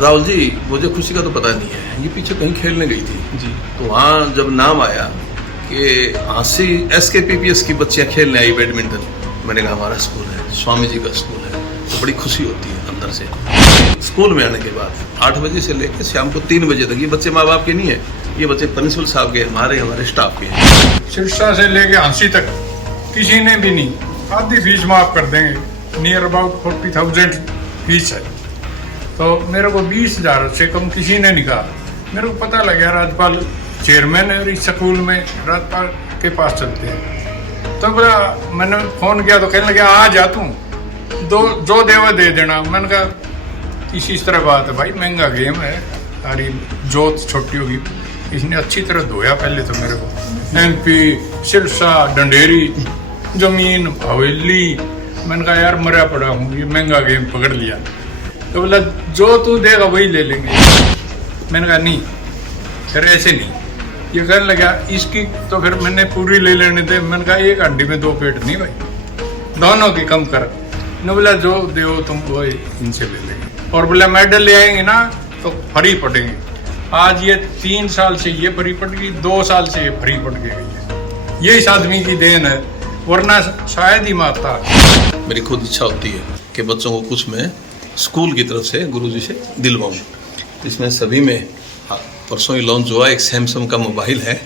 राहुल जी, मुझे खुशी का तो पता नहीं है। ये पीछे कहीं खेलने गई थी जी, तो वहाँ जब नाम आया कि हाँसी SKPPS की बच्चियाँ खेलने आई बैडमिंटन, मैंने कहा हमारा स्कूल है, स्वामी जी का स्कूल है, तो बड़ी खुशी होती है अंदर से। स्कूल में आने के बाद 8 बजे से लेकर शाम को 3 बजे तक ये बच्चे माँ बाप के नहीं है, ये बच्चे प्रिंसिपल साहब के, हमारे स्टाफ के हैं। सिरसा से लेके हाँसी तक किसी ने भी नहीं, आधी फीस माफ कर देंगे, नियर अबाउट 40,000 फीस है, तो मेरे को 20,000 से कम किसी ने नहीं कहा। मेरे को पता लग गया राज्यपाल चेयरमैन है इस स्कूल में, राज्यपाल के पास चलते हैं। तो बोला, मैंने फ़ोन किया तो कहने लगे आ जा तू, जो देवा दे देना। मैंने कहा इस तरह बात है भाई, महंगा गेम है, सारी जोत छोटी होगी। इसने अच्छी तरह धोया पहले तो मेरे को, MP, सिरसा, डंडेरी, जमीन, हवेली। मैंने कहा यार मरा पड़ा हूँ, ये महंगा गेम पकड़ लिया। तो बोला जो तू देगा वही ले लेंगे। मैंने कहा नहीं, फिर ऐसे नहीं। ये कहने लगा इसकी तो फिर मैंने पूरी ले लेने दे। मैंने कहा एक हंडी में 2 पेट नहीं भाई, दोनों की कम कर। ने बोला जो दो तुम वो इनसे ले लेंगे, और बोला मेडल ले आएंगे ना तो फ्री पड़ेंगे। आज ये 3 साल से ये फ्री पड़ गई, 2 साल से ये फ्री पड़ गई है। ये इस आदमी की देन है, वरना शायद ही मारता। मेरी खुद इच्छा होती है कि बच्चों को कुछ मैं स्कूल की तरफ से गुरुजी से दिलवाऊं। इसमें सभी में परसों ही लॉन्च हुआ एक सैमसंग का मोबाइल है,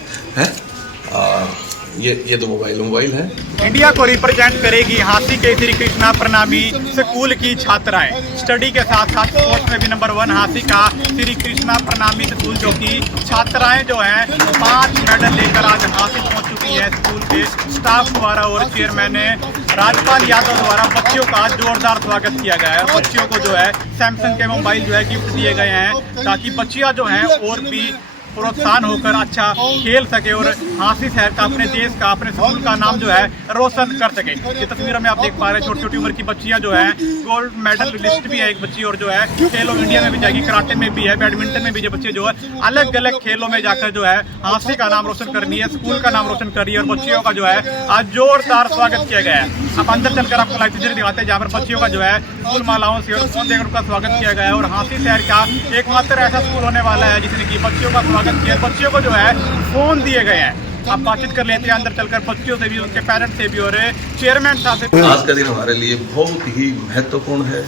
ये तो मोबाइल है। इंडिया को रिप्रेजेंट करेगी हाँसी के श्री कृष्णा प्रणामी स्कूल की छात्राएं। स्टडी के साथ साथ स्पोर्ट्स में भी नंबर 1 हाँसी का श्री कृष्णा प्रणामी स्कूल, जो कि छात्राएं जो हैं 5 मेडल लेकर आज हाँसी पहुंच चुकी है। स्कूल के स्टाफ द्वारा और चेयरमैन राज्यपाल यादव द्वारा बच्चियों का जोरदार स्वागत किया गया है। बच्चियों को जो है सैमसंग के मोबाइल जो है गिफ्ट दिए गए हैं, ताकि बच्चियां जो हैं और भी प्रोत्साहन होकर अच्छा खेल सके और हाँसी शहर का, अपने देश का, अपने स्कूल का नाम जो है रोशन कर सके। ये तस्वीरों में आप देख पा रहे हैं, छोटी छोटी उम्र की बच्चियां जो है, गोल्ड मेडल लिस्ट भी है एक बच्ची, और जो है खेलो इंडिया में भी जाएगी, कराटे में भी है, बैडमिंटन में भी जो बच्चे जो है अलग अलग खेलों में जाकर जो है हाँसी का नाम रोशन कर रही है, स्कूल का नाम रोशन कर रही है। और बच्चियों का जो है आज जोरदार स्वागत किया गया है। अब अंदर चलकर आपको लाइव तस्वीरें दिखाते हैं, जहाँ पर बच्चियों का जो है फूल मालाओं से और फोन देकर उनका स्वागत किया गया है। और हाँसी शहर का एकमात्र ऐसा स्कूल होने वाला है जिसने की बच्चियों का स्वागत किया। बच्चियों को जो है फोन दिए गए हैं। आप बातचीत कर लेते हैं अंदर चलकर बच्चियों से भी, उनके पेरेंट्स से भी और चेयरमैन साहब से। आज का दिन हमारे लिए बहुत ही महत्वपूर्ण है,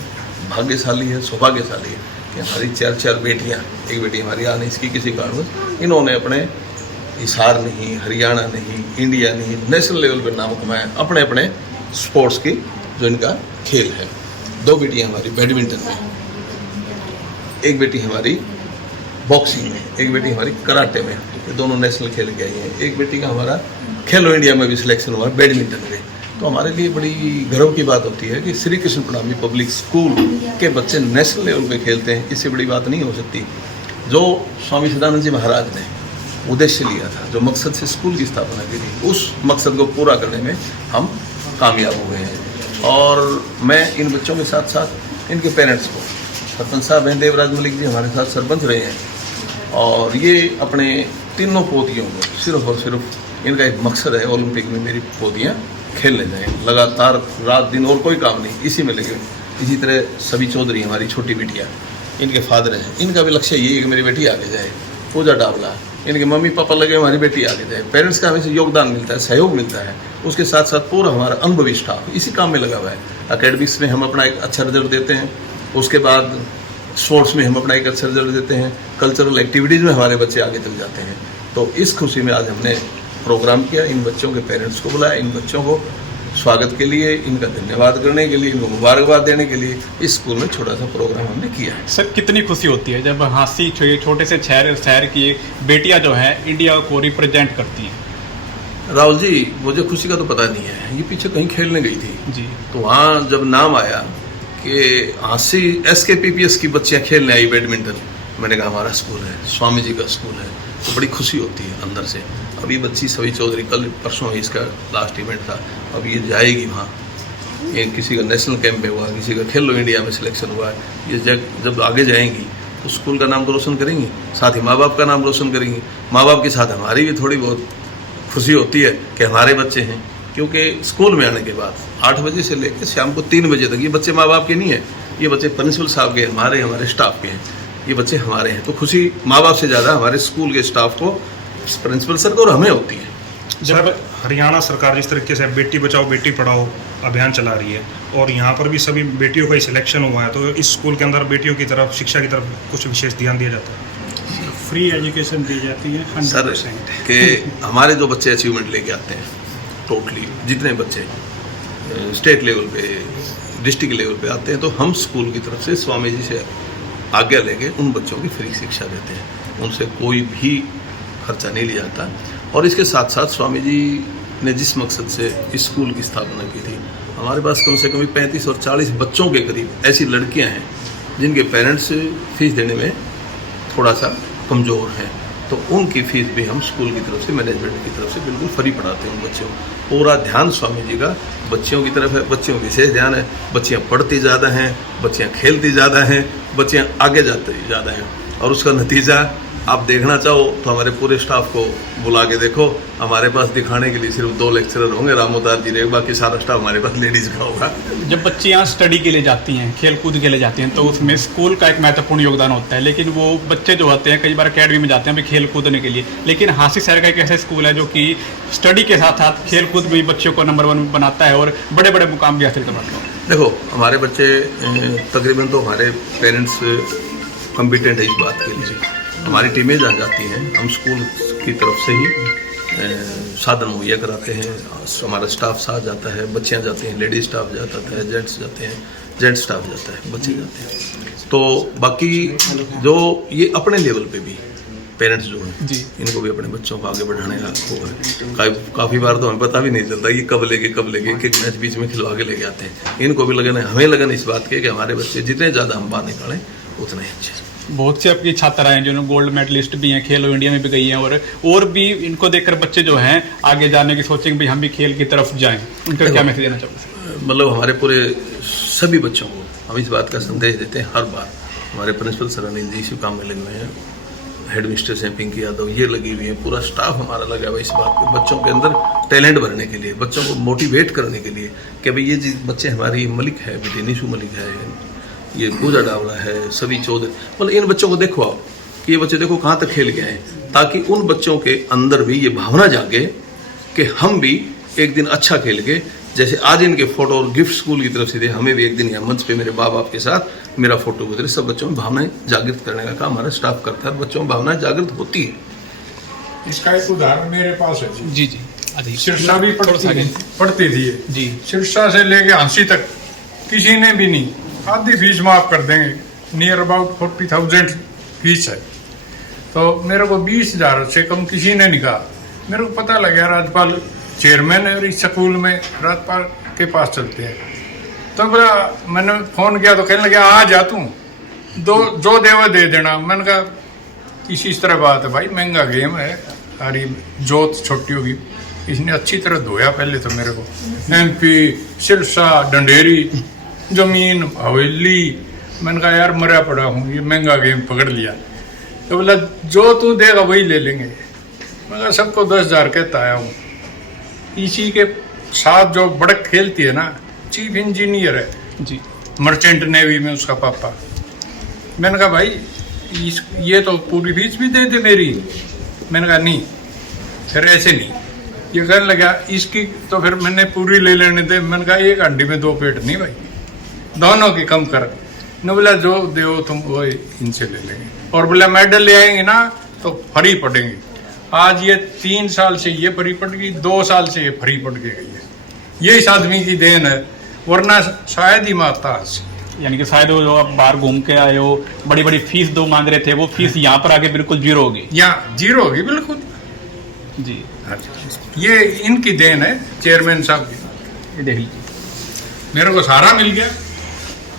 भाग्यशाली है, सौभाग्यशाली है कि हमारी 4 बेटियां, एक बेटी हमारी आ नहीं इसकी किसी कारणवश, इन्होंने अपने हिसार नहीं, हरियाणा नहीं, इंडिया नहीं, नेशनल लेवल पर नाम कमाया अपने अपने स्पोर्ट्स की, जो इनका खेल है। 2 बेटियां हमारी बैडमिंटन में, एक बेटी हमारी बॉक्सिंग में, एक बेटी हमारी कराटे में, ये दोनों नेशनल खेल के आई हैं। एक बेटी का हमारा खेलो इंडिया में भी सिलेक्शन हुआ बैडमिंटन में। तो हमारे लिए बड़ी गर्व की बात होती है कि श्री कृष्ण प्रणामी पब्लिक स्कूल के बच्चे नेशनल लेवल पे खेलते हैं। इससे बड़ी बात नहीं हो सकती। जो स्वामी सदानंद जी महाराज ने उद्देश्य लिया था, जो मकसद से स्कूल की स्थापना की थी, उस मकसद को पूरा करने में हम कामयाब हुए हैं। और मैं इन बच्चों के साथ साथ इनके पेरेंट्स को, सरपंच साहब हैं देवराज मलिक जी, हमारे साथ सरपंच रहे हैं, और ये अपने तीनों पोतियों को सिर्फ और सिर्फ इनका एक मकसद है, ओलंपिक में मेरी पोतियाँ खेलने जाएँ। लगातार रात दिन और कोई काम नहीं, इसी में लगे। इसी तरह सभी चौधरी हमारी छोटी बेटियाँ, इनके फादर हैं, इनका भी लक्ष्य ये है कि मेरी बेटी आगे जाए। पूजा डावला, इनके मम्मी पापा लगे हमारी बेटी आगे जाए। पेरेंट्स का हमें से योगदान मिलता है, सहयोग मिलता है। उसके साथ साथ पूरा हमारा अनुभवी स्टाफ इसी काम में लगा हुआ है। अकेडमिक्स में हम अपना एक अच्छा रिजल्ट देते हैं, उसके बाद स्पोर्ट्स में हम अपना एक अच्छा रिजल्ट देते हैं, कल्चरल एक्टिविटीज़ में हमारे बच्चे आगे चल जाते हैं। तो इस खुशी में आज हमने प्रोग्राम किया, इन बच्चों के पेरेंट्स को बुलाया, इन बच्चों को स्वागत के लिए, इनका धन्यवाद करने के लिए, इनको मुबारकबाद देने के लिए इस स्कूल में छोटा सा प्रोग्राम हमने किया है। सर, कितनी खुशी होती है जब हाँसी छोटे से शहर की बेटियां जो हैं इंडिया को रिप्रेजेंट करती हैं। राहुल जी, मुझे खुशी का तो पता नहीं है। ये पीछे कहीं खेलने गई थी जी, तो वहाँ जब नाम आया कि हाँसी SKPPS की बच्चियाँ खेलने आई बैडमिंटन, मैंने कहा हमारा स्कूल है, स्वामी जी का स्कूल है, तो बड़ी खुशी होती है अंदर से। अब ये बच्ची सभी चौधरी, कल परसों ही इसका लास्ट इवेंट था, अब ये जाएगी वहाँ। ये किसी का नेशनल कैंप में हुआ, किसी का खेलो इंडिया में सिलेक्शन हुआ। ये जब आगे जाएंगी तो स्कूल का नाम तो रोशन करेंगी, साथ ही माँ बाप का नाम रोशन करेंगी। माँ बाप के साथ हमारी भी थोड़ी बहुत खुशी होती है कि हमारे बच्चे हैं, क्योंकि स्कूल में आने के बाद 8 बजे से लेकर शाम को 3 बजे तक ये बच्चे माँ बाप के नहीं है, ये बच्चे प्रिंसिपल साहब के, हमारे स्टाफ के हैं। ये बच्चे हमारे हैं। तो खुशी माँ बाप से ज़्यादा हमारे स्कूल के स्टाफ को, प्रिंसिपल सर को और हमें होती है। सर, हरियाणा सरकार जिस तरीके से बेटी बचाओ बेटी पढ़ाओ अभियान चला रही है और यहाँ पर भी सभी बेटियों का ही सिलेक्शन हुआ है, तो इस स्कूल के अंदर बेटियों की तरफ, शिक्षा की तरफ कुछ विशेष ध्यान दिया जाता है? फ्री एजुकेशन दी जाती है 100%। कि हमारे जो बच्चे अचीवमेंट लेके आते हैं, टोटली जितने बच्चे स्टेट लेवल पे, डिस्ट्रिक्ट लेवल पे आते हैं, तो हम स्कूल की तरफ से स्वामी जी से आज्ञा लेके उन बच्चों की फ्री शिक्षा देते हैं। उनसे कोई भी खर्चा नहीं लिया जाता। और इसके साथ साथ स्वामी जी ने जिस मकसद से इस स्कूल की स्थापना की थी, हमारे पास कम से कम 35 और 40 बच्चों के करीब ऐसी लड़कियां हैं जिनके पेरेंट्स फीस देने में थोड़ा सा कमज़ोर हैं, तो उनकी फीस भी हम स्कूल की तरफ से, मैनेजमेंट की तरफ से बिल्कुल फ्री पढ़ाते हैं उन बच्चों को। पूरा ध्यान स्वामी जी का बच्चियों की तरफ है, बच्चियों का विशेष ध्यान है। बच्चियाँ पढ़ती ज़्यादा हैं, बच्चियाँ खेलती ज़्यादा हैं, बच्चियाँ आगे जाती ज़्यादा हैं। और उसका नतीजा आप देखना चाहो तो हमारे पूरे स्टाफ को बुला के देखो, हमारे पास दिखाने के लिए सिर्फ 2 लेक्चरर होंगे, रामोदार जी रहेगा, बाकी सारा स्टाफ हमारे पास लेडीज़ का होगा। जब बच्चे यहाँ स्टडी के लिए जाती हैं, खेल कूद के लिए जाती हैं, तो उसमें स्कूल का एक महत्वपूर्ण योगदान होता है। लेकिन वो बच्चे जो होते हैं कई बार अकेडमी में जाते हैं भी खेल कूदने के लिए, लेकिन हांसी शहर का एक ऐसा स्कूल है जो कि स्टडी के साथ साथ खेल कूद में भी बच्चों को नंबर 1 बनाता है और बड़े बड़े मुकाम भी हासिल करवाता है। देखो हमारे बच्चे तकरीबन तो हमारे पेरेंट्स कॉम्पिटेंट है इस बात के लिए। हमारी टीमें जहाँ जाती हैं, हम स्कूल की तरफ से ही साधन मुहैया कराते हैं, हमारा स्टाफ साथ जाता है, बच्चियाँ जाती हैं, लेडीज स्टाफ जाता है, जेंट्स जाते हैं, जेंट्स स्टाफ जाता है, बच्चे जाते हैं। तो बाकी जो ये अपने लेवल पे भी पेरेंट्स जो हैं जी, इनको भी अपने बच्चों को आगे बढ़ाने का वो है। काफ़ी बार तो हमें पता भी नहीं चलता कि कब लेके एक मैच बीच में खिलवा के लेके आते हैं। इनको भी लगन है, हमें लगन इस बात की कि हमारे बच्चे जितने ज़्यादा हम बाहर निकालें उतने ही अच्छे। बहुत से आपकी छात्राएं जो गोल्ड मेडलिस्ट भी हैं, खेलो इंडिया में भी गई हैं, और भी इनको देखकर बच्चे जो हैं आगे जाने की सोचेंगे भी हम भी खेल की तरफ जाएं। उनका क्या मैसेज देना चाहोगे? मतलब हमारे पूरे सभी बच्चों को हम इस बात का संदेश देते हैं हर बार। हमारे प्रिंसिपल सर अनिल जी इसी काम में लगे हुए हैं, हेड मिस्ट्रेस हैं पिंकी यादव, ये लगी हुई है, पूरा स्टाफ हमारा लगा हुआ है इस बात पे, बच्चों के अंदर टैलेंट भरने के लिए, बच्चों को मोटिवेट करने के लिए कि भाई ये बच्चे हमारी मलिक है, बेटी निशु मलिक है, ये पूजा डावला है, सभी चौधरी, मतलब इन बच्चों को देखो आप कि ये बच्चे देखो कहाँ तक खेल गए हैं, ताकि उन बच्चों के अंदर भी ये भावना जागे कि हम भी एक दिन अच्छा खेल के, जैसे आज इनके फोटो और गिफ्ट स्कूल की तरफ से दे, हमें भी एक दिन यहाँ मंच पे मेरे माँ बाप के साथ मेरा फोटो गुजरे। सब बच्चों में भावनाएं जागृत करने का काम हमारा स्टाफ करता है, बच्चों में भावनाएं जागृत होती है। इसका एक उदाहरण मेरे पास है जी जी, सिरसा भी पढ़ती थी जी, सिरसा से लेके हांसी तक किसी ने भी नहीं, आधी फीस माफ कर देंगे, नियर अबाउट 40,000 फीस है। तो मेरे को 20,000 से कम किसी ने नहीं कहा। मेरे को पता लग गया राज्यपाल चेयरमैन है इस स्कूल में, राज्यपाल के पास चलते हैं। तो बोला, मैंने फोन किया तो कहने लगे आ जा तू, जो देवा दे देना। मैंने कहा इस तरह बात है भाई, महंगा गेम है, सारी जोत छोटी होगी। इसने अच्छी तरह धोया पहले तो मेरे को, MP, सिरसा, डंडेरी, जमीन, हवेली। मैंने कहा यार मरा पड़ा हूँ, ये महंगा गेम पकड़ लिया। तो बोला जो तू देगा वही ले लेंगे। मैं कहा सबको 10,000 कहता आया हूँ। इसी के साथ जो बड़क खेलती है ना, चीफ इंजीनियर है जी, मर्चेंट नेवी में उसका पापा। मैंने कहा भाई ये तो पूरी फीस भी दे दे मेरी। मैंने कहा नहीं, फिर ऐसे नहीं। ये कहने लगा इसकी तो फिर मैंने पूरी ले लेने दे। मैंने कहा एक अंडी में 2 पेट नहीं भाई, दोनों की कम कर। न बोला जो दो तुम वो इनसे ले लेंगे, और बोला मेडल ले आएंगे ना तो फ्री पढ़ेंगे। आज ये 3 साल से ये फ्री पड़ गई, 2 साल से ये फ्री पड़ के गई है। ये इस आदमी की देन है, वरना शायद ही मारता आज। यानी कि शायद वो जो आप बाहर घूम के आए हो, बड़ी बड़ी फीस दो मांग रहे थे, वो फीस यहाँ पर आके बिल्कुल जीरो होगी। यहाँ जीरो होगी बिल्कुल जी। ये इनकी देन है चेयरमैन साहब की। ये देख लीजिए, मेरे को सारा मिल गया।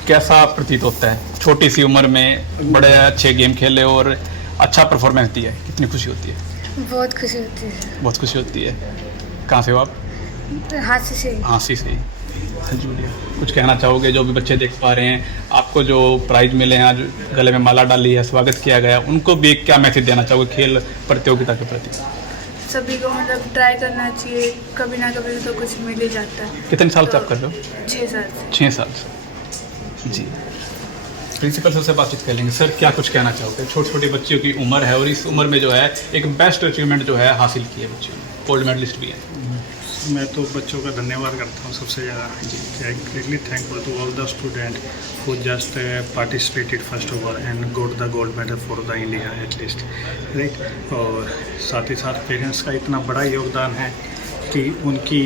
कैसा प्रतीत होता है छोटी सी उम्र में बड़े अच्छे गेम खेले और अच्छा परफॉर्मेंस दिया है, कितनी खुशी होती है? बहुत खुशी होती है। बहुत खुशी होती है। कहाँ से हो आप? हांसी से। हांसी से ही। जुड़िए, कुछ कहना चाहोगे जो भी बच्चे देख पा रहे हैं, आपको जो प्राइज मिले हैं, आज गले में माला डाली है, स्वागत किया गया, उनको भी एक क्या मैसेज देना चाहोगे खेल प्रतियोगिता के प्रति? सभी को मतलब ट्राई करना चाहिए, कभी ना कभी तो कुछ मिल ही जाता है। कितने साल से आप कर रहे हो? 6 साल। 6 साल से। जी, प्रिंसिपल सर से बातचीत कर लेंगे। सर क्या कुछ कहना चाहोगे? छोटे छोटे बच्चों की उम्र है और इस उम्र में जो है एक बेस्ट अचीवमेंट जो है हासिल की है बच्चों ने, गोल्ड मेडलिस्ट भी है। मैं तो बच्चों का धन्यवाद करता हूँ सबसे ज़्यादा। I am greatly thankful to all the student who just participated first of all and got the gold medal for the India at least, right. और साथ ही साथ पेरेंट्स का इतना बड़ा योगदान है कि उनकी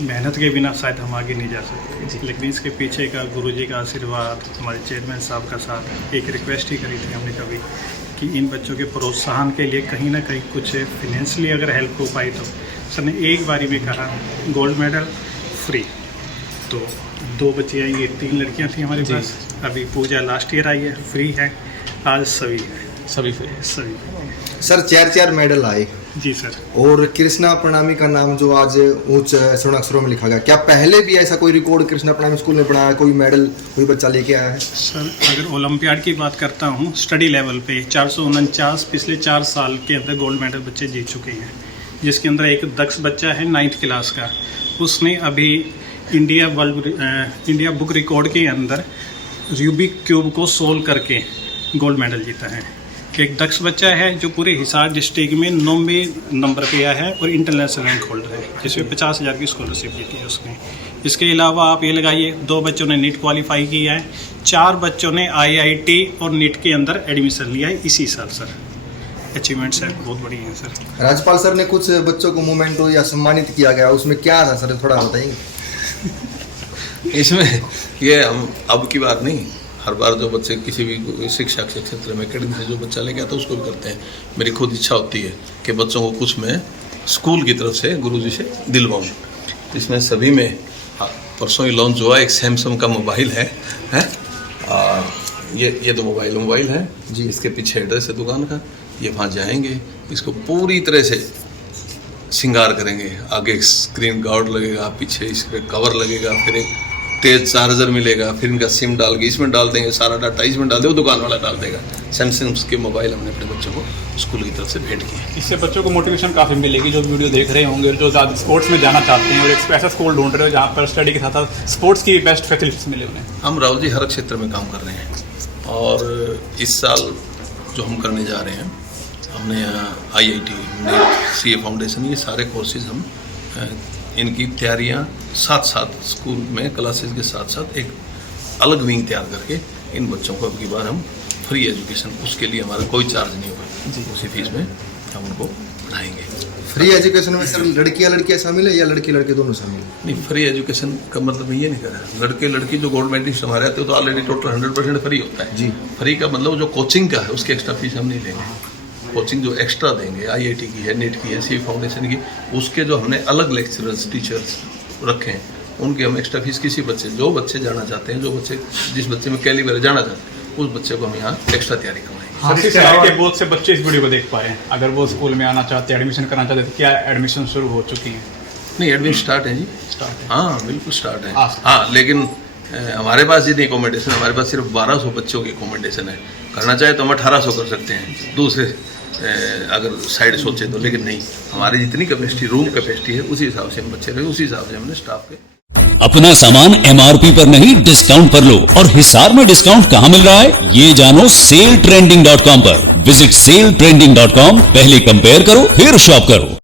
मेहनत के बिना शायद हम आगे नहीं जा सकते, लेकिन इसके पीछे का गुरुजी का आशीर्वाद, हमारे चेयरमैन साहब का साथ। एक रिक्वेस्ट ही करी थी हमने कभी कि इन बच्चों के प्रोत्साहन के लिए कहीं ना कहीं कुछ फिनेंशियली अगर हेल्प हो पाई तो। सर ने एक बारी में कहा गोल्ड मेडल फ्री, तो 2 बच्चे आई, 3 लड़कियां थी हमारे पास। अभी पूजा लास्ट ईयर आई है, फ्री है। आज सभी है, सभी फ्री। सभी। सर 4 मेडल आए जी सर। और कृष्णा प्रणामी का नाम जो आज ऊंच स्वर्ण अक्षरों में लिखा गया, क्या पहले भी ऐसा कोई रिकॉर्ड कृष्णा प्रणामी स्कूल में बनाया, कोई मेडल कोई बच्चा लेके आया है? सर अगर ओलंपियाड की बात करता हूँ, स्टडी लेवल पे 449 पिछले 4 साल के अंदर गोल्ड मेडल बच्चे जीत चुके हैं, जिसके अंदर एक दक्ष बच्चा है 9th क्लास का। उसने अभी इंडिया बुक रिकॉर्ड के अंदर रूबिक क्यूब को सोल्व करके गोल्ड मेडल जीता है। एक दक्ष बच्चा है जो पूरे हिसार डिस्ट्रिक्ट में 9वें नंबर पे आया है और इंटरनेशनल रैंक होल्डर है, जिसमें 50,000 की स्कॉलरशिप जीती है उसने। इसके अलावा आप ये लगाइए 2 बच्चों ने नीट क्वालिफाई किया है, 4 बच्चों ने IIT और नीट के अंदर एडमिशन लिया है इसी साल। सर अचीवमेंट्स है बहुत बड़ी है सर। राज्यपाल सर ने कुछ बच्चों को मोमेंटो या सम्मानित किया गया, उसमें क्या था सर, थोड़ा बताइए। इसमें ये हम अब की बात नहीं, हर बार जो बच्चे किसी भी शिक्षा के क्षेत्र में एकेडमी से जो बच्चा लेके आता है उसको भी करते हैं। मेरी खुद इच्छा होती है कि बच्चों को कुछ मैं स्कूल की तरफ से गुरुजी से दिलवाऊँ। इसमें सभी में परसों ही लॉन्च हुआ एक सैमसंग का मोबाइल है ये तो मोबाइल है जी। इसके पीछे एड्रेस है दुकान का, ये वहाँ जाएंगे, इसको पूरी तरह से श्रृंगार करेंगे। आगे स्क्रीन गार्ड लगेगा, पीछे इस पर कवर लगेगा, फिर एक तेज चार्जर मिलेगा, फिर इनका सिम डाल के इसमें डाल देंगे, सारा डाटा इसमें डाल देंगे, दुकान वाला डाल देगा। सैमसंग के मोबाइल हमने अपने बच्चों को स्कूल की तरफ से भेंट किए। इससे बच्चों को मोटिवेशन काफ़ी मिलेगी, जो वीडियो देख रहे होंगे, जो ज़्यादा स्पोर्ट्स में जाना चाहते हैं और एक ऐसा स्कूल ढूंढ रहे हो जहाँ पर स्टडी के साथ साथ स्पोर्ट्स की बेस्ट फैसिलिटीज मिले उन्हें। हम राव जी हर क्षेत्र में काम कर रहे हैं और इस साल जो हम करने जा रहे हैं, हमने IIT, नीट, CA फाउंडेशन, ये सारे कोर्सेज हम इनकी तैयारियां साथ साथ स्कूल में क्लासेस के साथ साथ एक अलग विंग तैयार करके इन बच्चों को अब की बार हम फ्री एजुकेशन, उसके लिए हमारा कोई चार्ज नहीं होगा, उसी फीस में हम उनको पढ़ाएंगे। फ्री एजुकेशन में सर लड़कियां शामिल है या लड़के दोनों शामिल है? नहीं, फ्री एजुकेशन का मतलब मैं ये नहीं कर रहा। लड़के लड़की जो गोल्ड मेडलिस्ट हमारे आते हैं तो ऑलरेडी टोटल 100% फ्री होता है जी। फ्री का मतलब जो कोचिंग का है उसकी एक्स्ट्रा फीस हम नहीं लेंगे। कोचिंग जो एक्स्ट्रा देंगे, IIT की है, नीट की है, CA फाउंडेशन की, उसके जो हमने अलग लेक्चरर्स टीचर्स रखे हैं, उनके हम एक्स्ट्रा फीस किसी बच्चे जो बच्चे जाना चाहते हैं, जो बच्चे जिस बच्चे में कैलिबर जाना चाहते हैं, उस बच्चे को हम यहाँ एक्स्ट्रा तैयारी करवाएंगे। के बहुत से बच्चे इस वीडियो को देख पा रहे हैं, अगर वो स्कूल में आना चाहते हैं, एडमिशन करना चाहते हैं, तो क्या एडमिशन शुरू हो चुकी है? नहीं, एडमिशन स्टार्ट है जी, स्टार्ट है। हाँ बिल्कुल स्टार्ट है। हाँ, लेकिन हमारे पास ये नहीं अकोमोडेशन, हमारे पास सिर्फ 1200 बच्चों की अकोमोडेशन है। करना चाहे तो हम 1800 कर सकते हैं दूसरे अगर साइड सोचे तो, लेकिन नहीं, हमारी जितनी कैपेसिटी, रूम कैपेसिटी है, उसी हिसाब से हम बच्चे रहे, उसी हिसाब से हमने स्टाफ के। अपना सामान MRP पर नहीं डिस्काउंट पर लो। और हिसार में डिस्काउंट कहाँ मिल रहा है ये जानो SaleTrending.com पर। विजिट SaleTrending.com, पहले कंपेयर करो फिर शॉप करो।